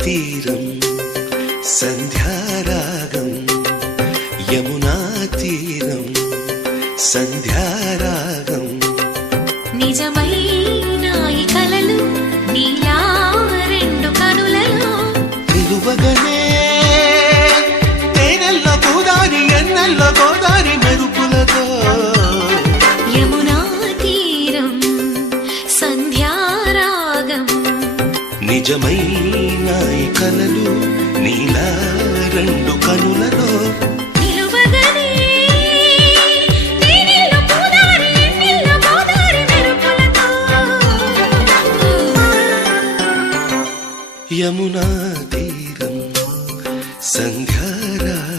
తీరం సంధ్యారాగం యమునా తీరం సంధ్యారాగం నిజమైన ఈ కలలు నీలా రెండు కనులలో నిలువగనే తేనెల్లో గోదారి ఎన్నెల్లో గోదారి మెరుపులతో యమునా తీరం సంధ్యారాగం నిజమైన ఈ కలలు నీలా రెండు కనులలో నిలువగనే తేనెల్లో గోదారి ఎన్నెల్లో గోదారి మెరుపులతో యమునా తీరం సంధ్యారాగం